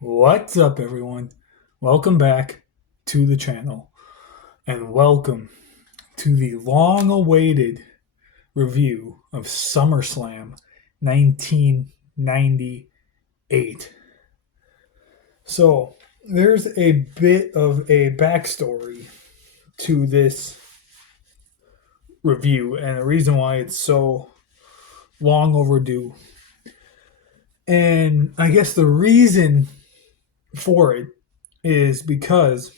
What's up, everyone? Welcome back to the channel, and welcome to the long awaited review of SummerSlam 1998. So, there's a bit of a backstory to this review, and the reason why it's so long overdue. And I guess the reason for it is because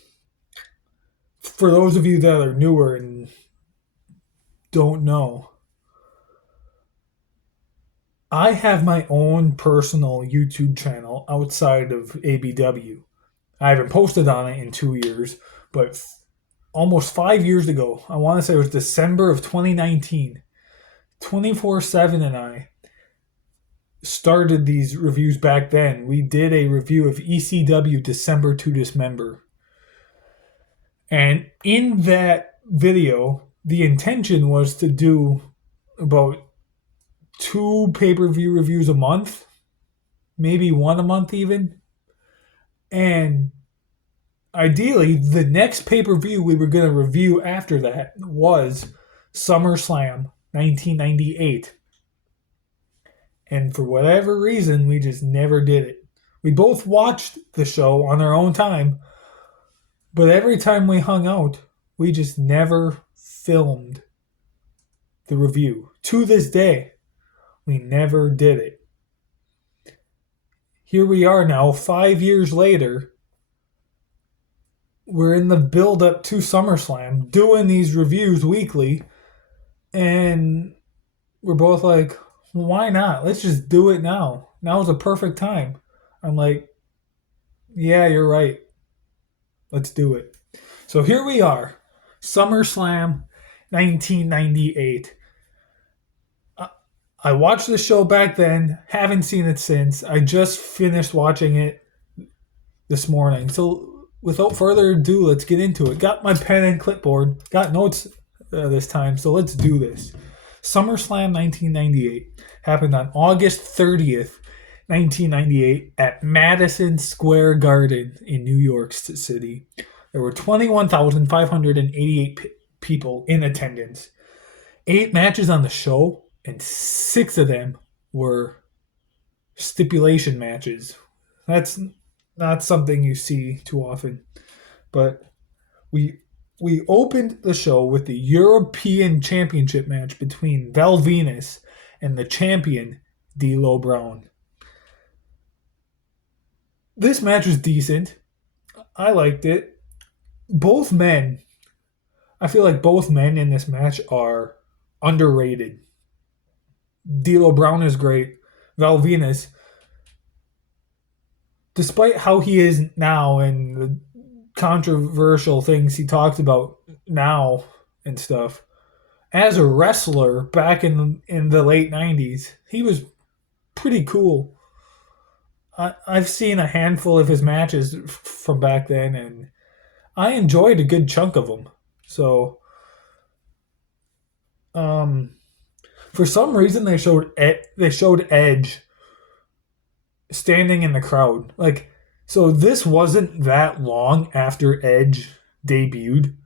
for those of you that are newer and don't know, I have my own personal YouTube channel outside of ABW. I haven't posted on it in 2 years, but almost 5 years ago, I want to say it was December of 2019, 24/7 and I started these reviews back then. We did a review of ECW December to Dismember. And in that video, the intention was to do about two pay-per-view reviews a month, maybe one a month even. And ideally, the next pay-per-view we were going to review after that was SummerSlam 1998. And for whatever reason, we just never did it. We both watched the show on our own time, but every time we hung out, we just never filmed the review. To this day, we never did it. Here we are now, 5 years later. We're in the build up to SummerSlam, doing these reviews weekly, and we're both like, why not? Let's just do it now. Now's the perfect time. I'm like, yeah, you're right. Let's do it. So here we are, SummerSlam 1998. I watched the show back then, haven't seen it since. I just finished watching it this morning. So without further ado, let's get into it. Got my pen and clipboard, got notes this time, so let's do this. SummerSlam 1998 happened on August 30th, 1998 at Madison Square Garden in New York City. There were 21,588 people in attendance. 8 matches on the show, and 6 of them were stipulation matches. That's not something you see too often. But we opened the show with the European Championship match between Val Venus and the champion D'Lo Brown. This match was decent. I liked it. I feel like both men in this match are underrated. D'Lo Brown is great. Val Venus, despite how he is now and the controversial things he talks about now and stuff, as a wrestler back in the late 90s, he was pretty cool. I've seen a handful of his matches from back then, and I enjoyed a good chunk of them. So, for some reason, they showed Edge standing in the crowd. So this wasn't that long after Edge debuted,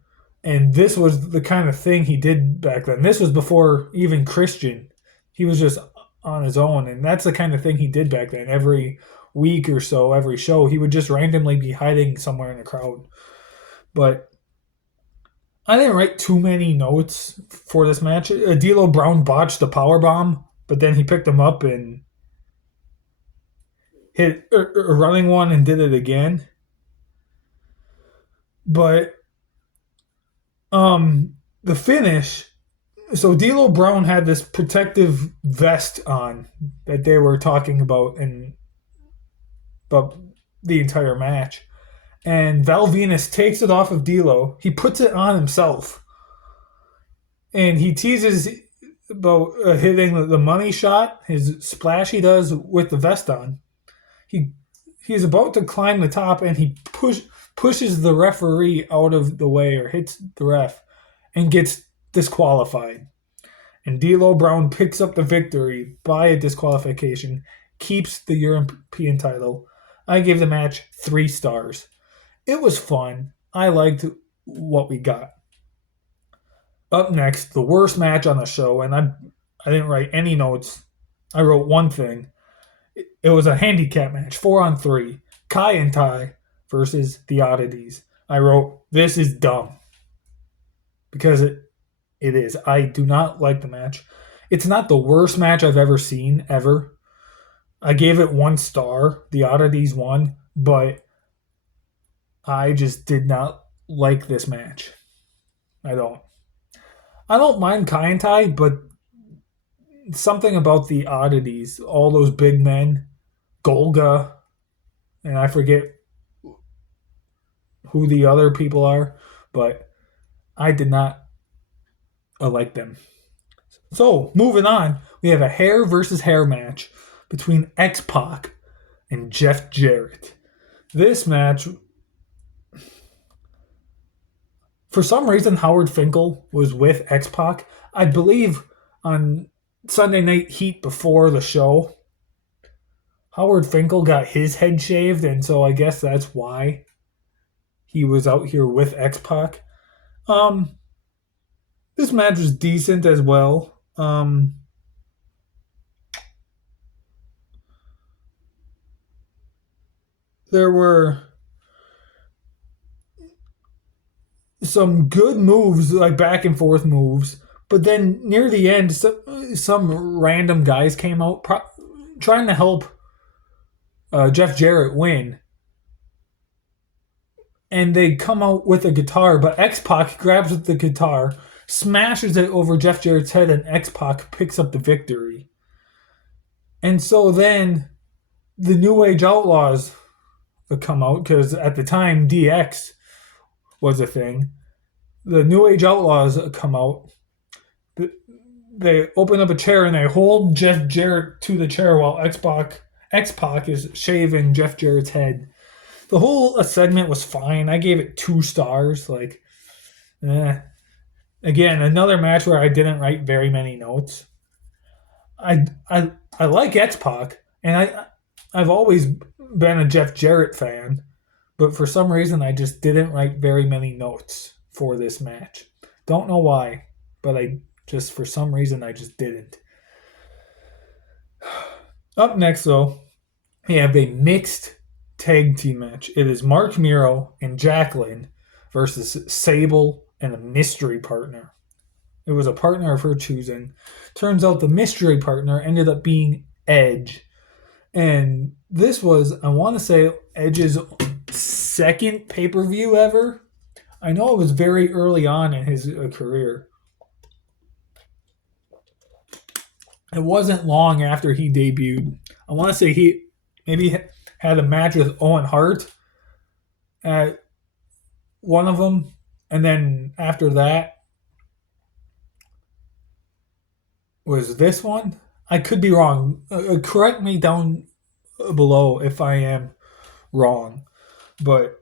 and this was the kind of thing he did back then. This was before even Christian. He was just on his own, and that's the kind of thing he did back then. Every week or so, every show, he would just randomly be hiding somewhere in the crowd. But I didn't write too many notes for this match. D'Lo Brown botched the power bomb, but then he picked him up and hit a running one and did it again. But the finish. So D'Lo Brown had this protective vest on that they were talking about the entire match. And Val Venus takes it off of D'Lo. He puts it on himself. And he teases about hitting the money shot, his splash he does with the vest on. He's about to climb the top, and he pushes the referee out of the way, or hits the ref, and gets disqualified. And D'Lo Brown picks up the victory by a disqualification, keeps the European title. I gave the match 3 stars. It was fun. I liked what we got. Up next, the worst match on the show, and I didn't write any notes. I wrote one thing. It was a handicap match, 4-on-3. Kai and Tai versus the Oddities. I wrote, this is dumb. Because it is. I do not like the match. It's not the worst match I've ever seen, ever. I gave it 1 star. The Oddities won, but I just did not like this match. I don't. I don't mind Kai and Tai, but something about the Oddities, all those big men, Golga, and I forget who the other people are, but I did not like them. So, moving on, we have a hair versus hair match between X-Pac and Jeff Jarrett. This match, for some reason, Howard Finkel was with X-Pac. I believe on Sunday Night Heat before the show, Howard Finkel got his head shaved, and so I guess that's why he was out here with X-Pac. This match was decent as well. There were some good moves, like back and forth moves, but then near the end, some random guys came out trying to help Jeff Jarrett win. And they come out with a guitar, but X-Pac grabs the guitar, smashes it over Jeff Jarrett's head, and X-Pac picks up the victory. And so then the New Age Outlaws come out, because at the time DX was a thing. The New Age Outlaws come out. They open up a chair and they hold Jeff Jarrett to the chair while X-Pac is shaving Jeff Jarrett's head. The whole segment was fine. I gave it 2 stars. Again, another match where I didn't write very many notes. I like X-Pac, and I've always been a Jeff Jarrett fan, but for some reason I just didn't write very many notes for this match. Don't know why, but for some reason I just didn't. Up next, though, we have a mixed tag team match. It is Mark Miro and Jacqueline versus Sable and a mystery partner. It was a partner of her choosing. Turns out the mystery partner ended up being Edge. And this was, I want to say, Edge's second pay-per-view ever. I know it was very early on in his career. It wasn't long after he debuted. I want to say he maybe had a match with Owen Hart at one of them. And then after that was this one. I could be wrong. Correct me down below if I am wrong. But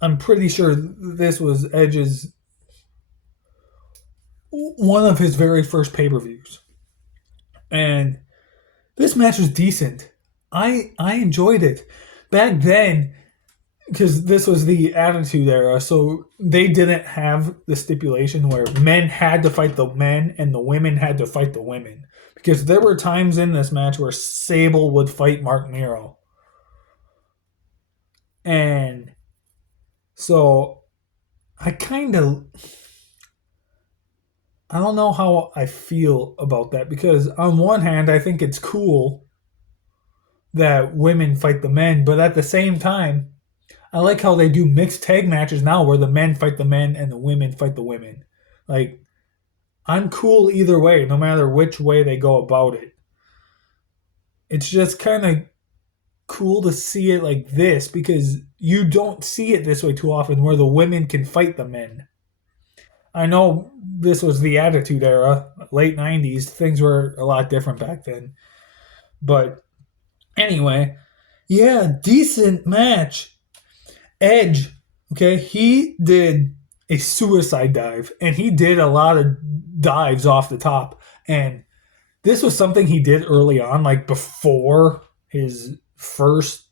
I'm pretty sure this was Edge's one of his very first pay-per-views. And this match was decent. I enjoyed it. Back then, because this was the Attitude Era, so they didn't have the stipulation where men had to fight the men and the women had to fight the women. Because there were times in this match where Sable would fight Mark Miro. And so I don't know how I feel about that, because on one hand, I think it's cool that women fight the men, but at the same time, I like how they do mixed tag matches now where the men fight the men and the women fight the women. Like, I'm cool either way, no matter which way they go about it. It's just kind of cool to see it like this, because you don't see it this way too often where the women can fight the men. I know this was the Attitude Era, late 90s. Things were a lot different back then. But anyway, yeah, decent match. Edge, okay, he did a suicide dive, and he did a lot of dives off the top. And this was something he did early on, like before his first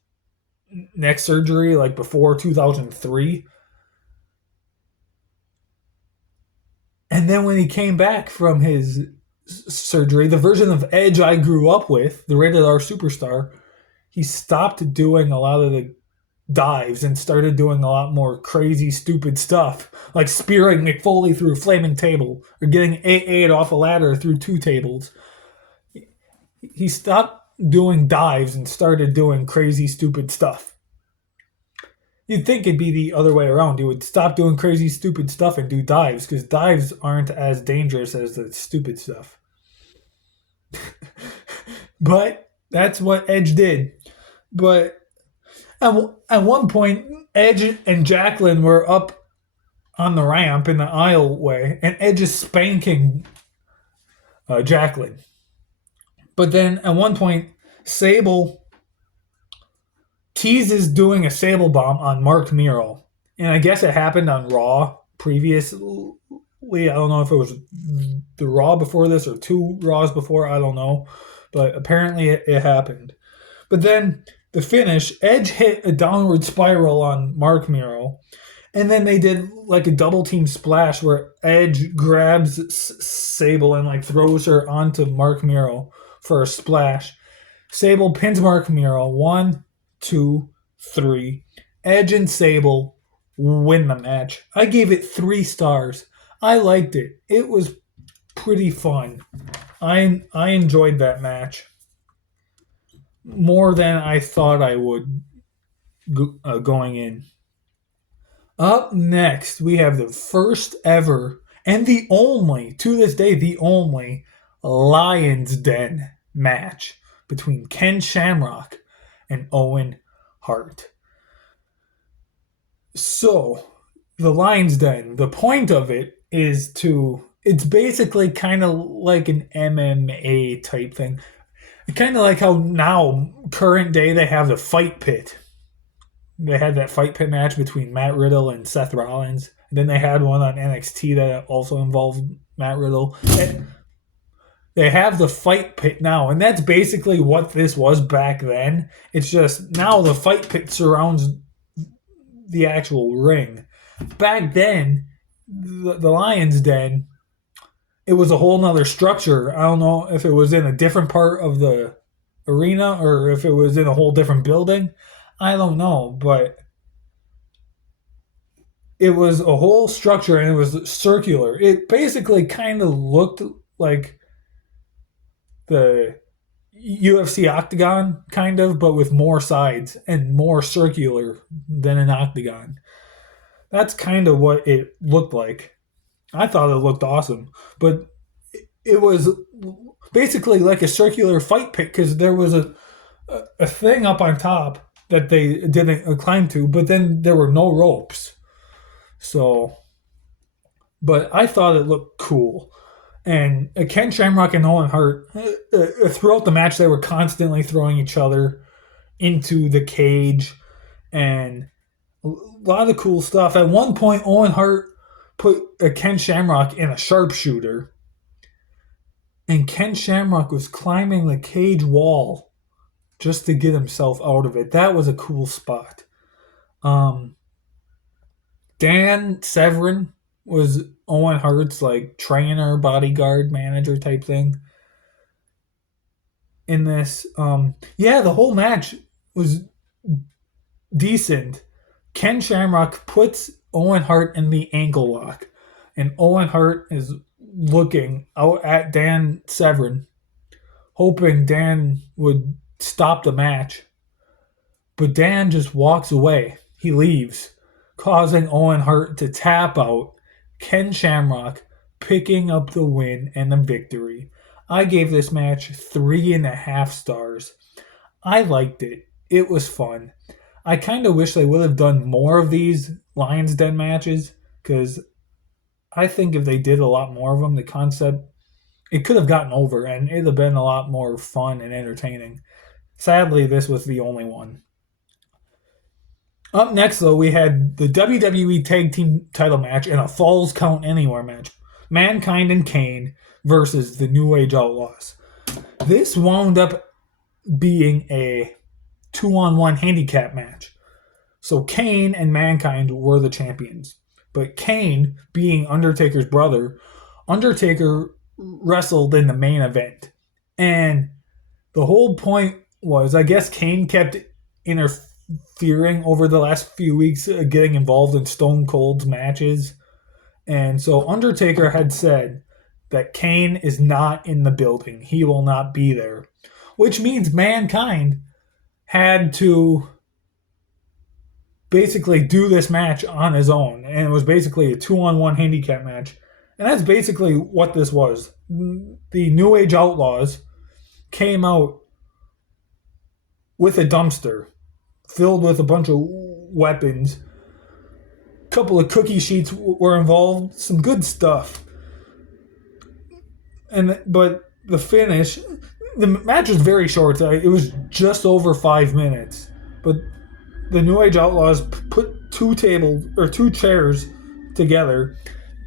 neck surgery like before 2003. And then when he came back from his surgery, the version of Edge I grew up with, the rated R superstar, he stopped doing a lot of the dives and started doing a lot more crazy, stupid stuff, like spearing McFoley through a flaming table or getting 8 off a ladder through 2 tables. He stopped doing dives and started doing crazy, stupid stuff. You'd think it'd be the other way around. He would stop doing crazy, stupid stuff and do dives, because dives aren't as dangerous as the stupid stuff. But that's what Edge did. But at one point, Edge and Jacqueline were up on the ramp in the aisleway, and Edge is spanking Jacqueline. But then at one point, Sable teases doing a Sable bomb on Mark Miro. And I guess it happened on Raw previously. I don't know if it was the Raw before this or 2 Raws before. I don't know. But apparently it happened. But then the finish, Edge hit a downward spiral on Mark Miro. And then they did like a double team splash where Edge grabs Sable and like throws her onto Mark Miro for a splash. Sable pins Mark Miro. 1, 2, 3. Edge and Sable win the match. I gave it 3 stars. I liked it. It was pretty fun. I enjoyed that match more than I thought I would going in. Up next, we have the first ever and the only, to this day, the only Lion's Den match between Ken Shamrock and Owen Hart. So, the Lion's Den, the point of it is it's basically kind of like an MMA type thing. Kind of like how now, current day, they have the Fight Pit. They had that Fight Pit match between Matt Riddle and Seth Rollins. And then they had one on NXT that also involved Matt Riddle. And they have the Fight Pit now, and that's basically what this was back then. It's just now the Fight Pit surrounds the actual ring. Back then, the Lion's Den, it was a whole nother structure. I don't know if it was in a different part of the arena or if it was in a whole different building. I don't know, but it was a whole structure and it was circular. It basically kind of looked like the UFC octagon, kind of, but with more sides and more circular than an octagon. That's kind of what it looked like. I thought it looked awesome, but it was basically like a circular fight pit because there was a thing up on top that they didn't climb to, but then there were no ropes. So, but I thought it looked cool. And Ken Shamrock and Owen Hart, throughout the match, they were constantly throwing each other into the cage and a lot of cool stuff. At one point, Owen Hart put Ken Shamrock in a sharpshooter, and Ken Shamrock was climbing the cage wall just to get himself out of it. That was a cool spot. Dan Severn was Owen Hart's like trainer, bodyguard, manager type thing in this. The whole match was decent. Ken Shamrock puts Owen Hart in the ankle lock, and Owen Hart is looking out at Dan Severn, hoping Dan would stop the match. But Dan just walks away. He leaves, causing Owen Hart to tap out. Ken Shamrock picking up the win and the victory. I gave this match 3.5 stars. I liked it. It was fun. I kind of wish they would have done more of these Lions Den matches, because I think if they did a lot more of them, the concept, it could have gotten over and it would have been a lot more fun and entertaining. Sadly, this was the only one. Up next, though, we had the WWE Tag Team title match and a Falls Count Anywhere match. Mankind and Kane versus the New Age Outlaws. This wound up being a 2-on-1 handicap match. So Kane and Mankind were the champions. But Kane, being Undertaker's brother, Undertaker wrestled in the main event. And the whole point was, I guess Kane kept interfering over the last few weeks, getting involved in Stone Cold's matches. And so Undertaker had said that Kane is not in the building. He will not be there. Which means Mankind had to basically do this match on his own. And it was basically a 2-on-1 handicap match. And that's basically what this was. The New Age Outlaws came out with a dumpster filled with a bunch of weapons. A couple of cookie sheets were involved. Some good stuff. But the finish, the match was very short. It was just over 5 minutes. But the New Age Outlaws put two chairs together.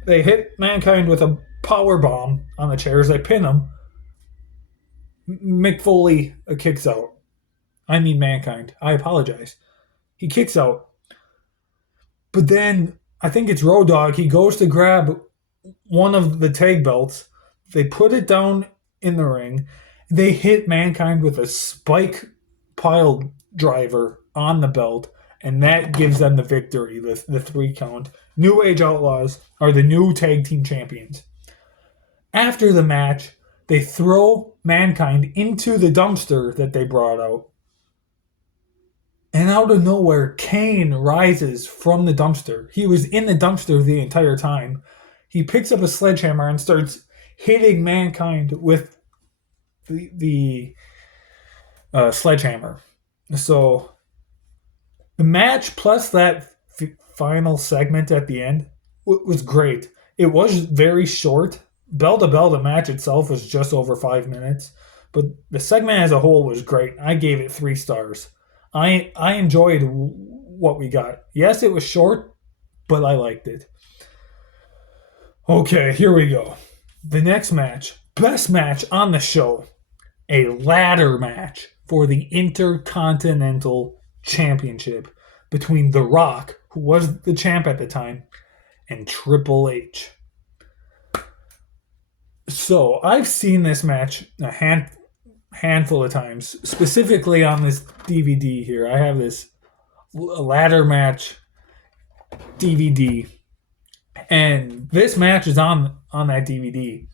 They hit Mankind with a power bomb on the chairs. They pin him. Mick Foley kicks out. I mean Mankind. I apologize. He kicks out. But then, I think it's Road Dogg. He goes to grab one of the tag belts. They put it down in the ring. They hit Mankind with a spike pile driver on the belt. And that gives them the victory, the 3 count. New Age Outlaws are the new tag team champions. After the match, they throw Mankind into the dumpster that they brought out. And out of nowhere, Kane rises from the dumpster. He was in the dumpster the entire time. He picks up a sledgehammer and starts hitting Mankind with the sledgehammer. So the match plus that final segment at the end was great. It was very short. Bell to bell, the match itself was just over 5 minutes. But the segment as a whole was great. I gave it 3 stars. I enjoyed what we got. Yes, it was short, but I liked it. Okay, here we go. The next match, best match on the show, a ladder match for the Intercontinental Championship between The Rock, who was the champ at the time, and Triple H. So, I've seen this match a handful of times, specifically on this DVD here. I have this ladder match DVD, and this match is on that DVD.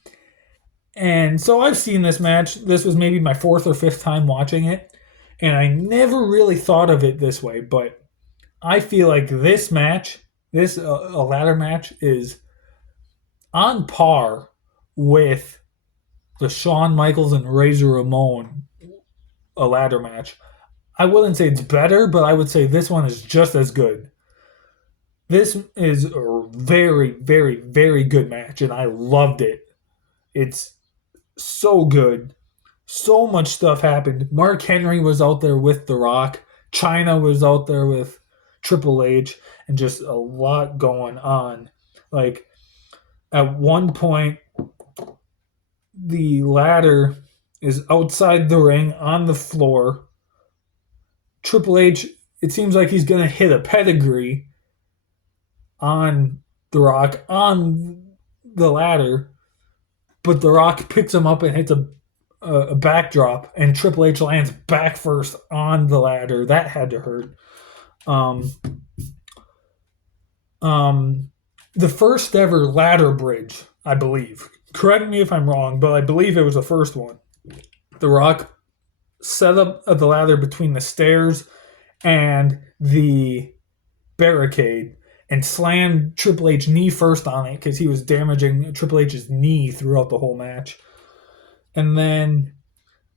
And so I've seen this match. This was maybe my 4th or 5th time watching it, and I never really thought of it this way, but I feel like this match, a ladder match, is on par with the Shawn Michaels and Razor Ramon a ladder match. I wouldn't say it's better, but I would say this one is just as good. This is a very, very, very good match, and I loved it. It's so good. So much stuff happened. Mark Henry was out there with The Rock. Chyna was out there with Triple H, and just a lot going on. Like, at one point, the ladder is outside the ring on the floor. Triple H, it seems like he's going to hit a pedigree on The Rock on the ladder, but The Rock picks him up and hits a backdrop, and Triple H lands back first on the ladder. That had to hurt. The first ever ladder bridge, I believe. Correct me if I'm wrong, but I believe it was the first one. The Rock set up the ladder between the stairs and the barricade and slammed Triple H knee first on it because he was damaging Triple H's knee throughout the whole match. And then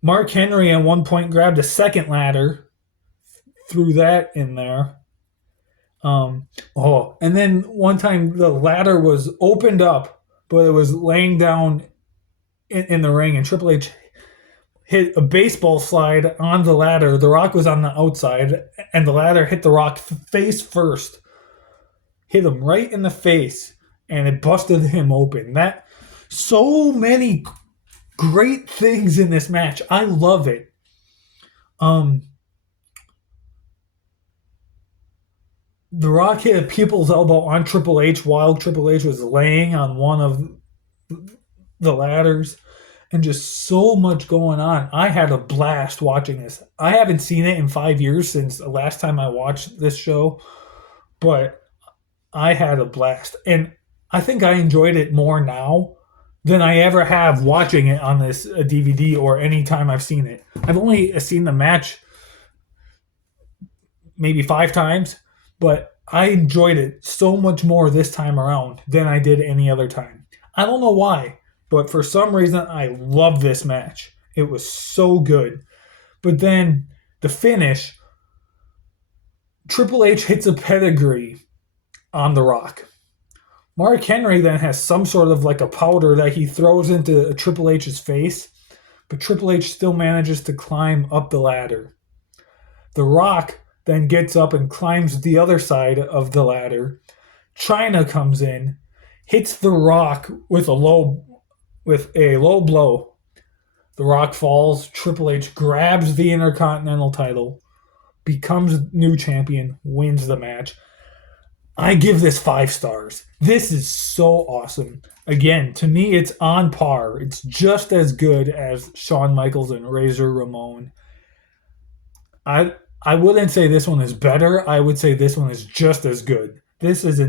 Mark Henry at one point grabbed a second ladder, threw that in there. And then one time the ladder was opened up, but it was laying down in the ring, and Triple H hit a baseball slide on the ladder. The Rock was on the outside, and the ladder hit The Rock face first. Hit him right in the face, and it busted him open. So many great things in this match. I love it. The Rock hit a people's elbow on Triple H while Triple H was laying on one of the ladders, and just so much going on. I had a blast watching this. I haven't seen it in 5 years since the last time I watched this show, but I had a blast. And I think I enjoyed it more now than I ever have watching it on this DVD or any time I've seen it. I've only seen the match maybe 5 times, but I enjoyed it so much more this time around than I did any other time. I don't know why, but for some reason I love this match. It was so good. But then the finish, Triple H hits a pedigree on The Rock. Mark Henry then has some sort of like a powder that he throws into Triple H's face, but Triple H still manages to climb up the ladder. The Rock then gets up and climbs the other side of the ladder. Chyna comes in, hits The Rock with a low blow. The Rock falls. Triple H grabs the Intercontinental title, becomes new champion, wins the match. I give this 5 stars. This is so awesome. Again, to me, it's on par. It's just as good as Shawn Michaels and Razor Ramon. I wouldn't say this one is better. I would say this one is just as good. This is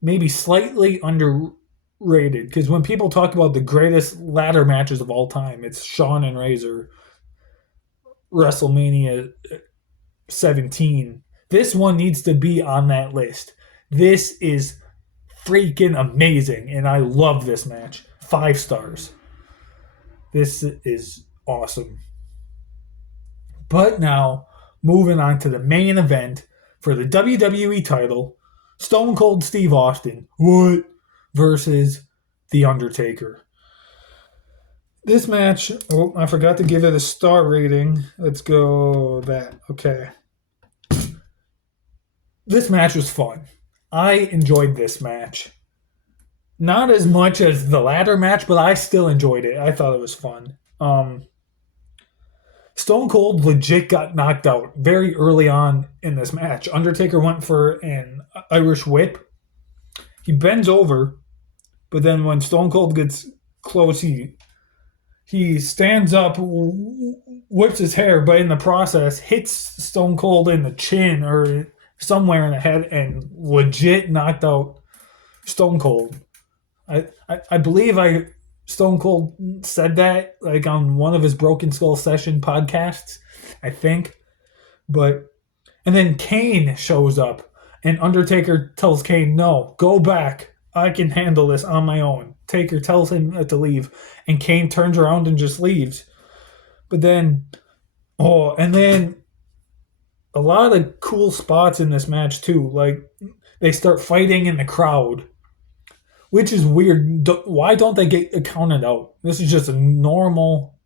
maybe slightly underrated, because when people talk about the greatest ladder matches of all time, it's Shawn and Razor, WrestleMania 17. This one needs to be on that list. This is freaking amazing, and I love this match. 5 stars. This is awesome. But now, moving on to the main event for the WWE title, Stone Cold Steve Austin, versus The Undertaker. This match, I forgot to give it a star rating. Let's go that. Okay. This match was fun. I enjoyed this match. Not as much as the ladder match, but I still enjoyed it. I thought it was fun. Stone Cold legit got knocked out very early on in this match. Undertaker went for an Irish whip. He bends over, but then when Stone Cold gets close, he stands up, whips his hair, but in the process hits Stone Cold in the chin or somewhere in the head and legit knocked out Stone Cold. I believe Stone Cold said that like on one of his Broken Skull Session podcasts, I think. And then Kane shows up, and Undertaker tells Kane, "No, go back. I can handle this on my own." Taker tells him to leave, and Kane turns around and just leaves. But then, and then a lot of cool spots in this match too. Like they start fighting in the crowd, which is weird. Why don't they get counted out? This is just a normal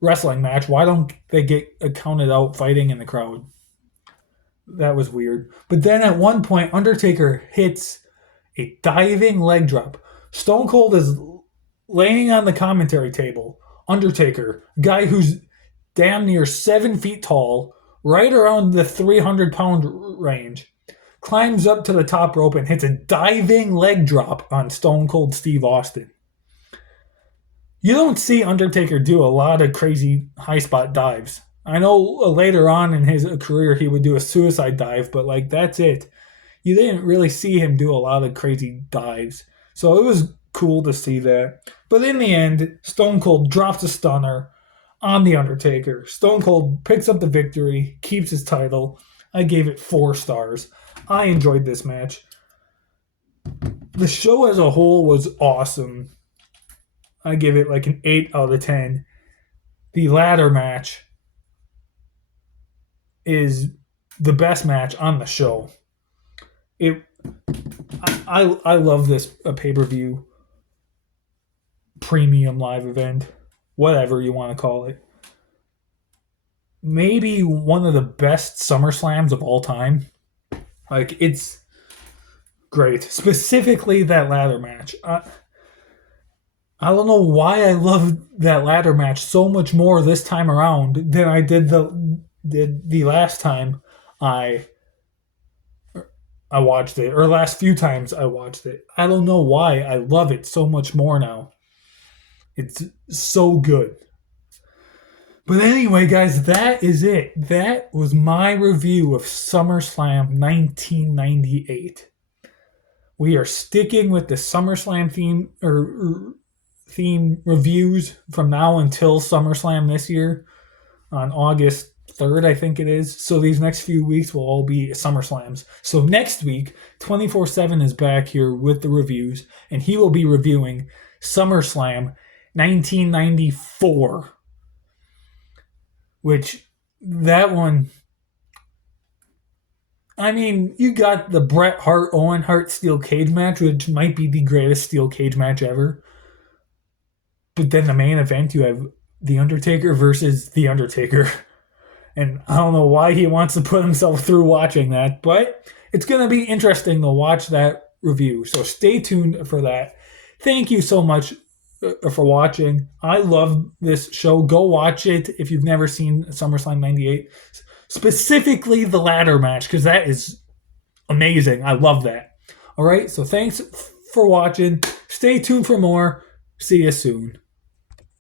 wrestling match. Why don't they get counted out fighting in the crowd? That was weird. But then at one point, Undertaker hits a diving leg drop. Stone Cold is laying on the commentary table. Undertaker, guy who's damn near 7 feet tall, right around the 300-pound range, climbs up to the top rope and hits a diving leg drop on Stone Cold Steve Austin. You don't see Undertaker do a lot of crazy high spot dives. I know later on in his career he would do a suicide dive, but like that's it. You didn't really see him do a lot of crazy dives. So it was cool to see that. But in the end, Stone Cold drops a stunner on The Undertaker. Stone Cold picks up the victory, keeps his title. I gave it 4 stars. I enjoyed this match. The show as a whole was awesome. I give it like an 8 out of 10. The ladder match is the best match on the show. I love this pay-per-view premium live event, whatever you want to call it. Maybe one of the best SummerSlams of all time. Like, it's great. Specifically that ladder match. I don't know why I love that ladder match so much more this time around than I did the last time I I watched it, or last few times I watched it. I don't know why I love it so much more now. It's so good. But anyway, guys, that is it. That was my review of SummerSlam 1998. We are sticking with the SummerSlam theme reviews from now until SummerSlam this year on August 3rd, I think it is. So these next few weeks will all be SummerSlams. So next week, 24/7 is back here with the reviews, and he will be reviewing SummerSlam 1994, which that one, I mean, you got the Bret Hart Owen Hart steel cage match, which might be the greatest steel cage match ever. But then the main event, you have The Undertaker versus The Undertaker. And I don't know why he wants to put himself through watching that, but it's going to be interesting to watch that review. So stay tuned for that. Thank you so much for watching. I love this show. Go watch it if you've never seen SummerSlam 98. Specifically the ladder match, because that is amazing. I love that. All right, so thanks for watching. Stay tuned for more. See you soon.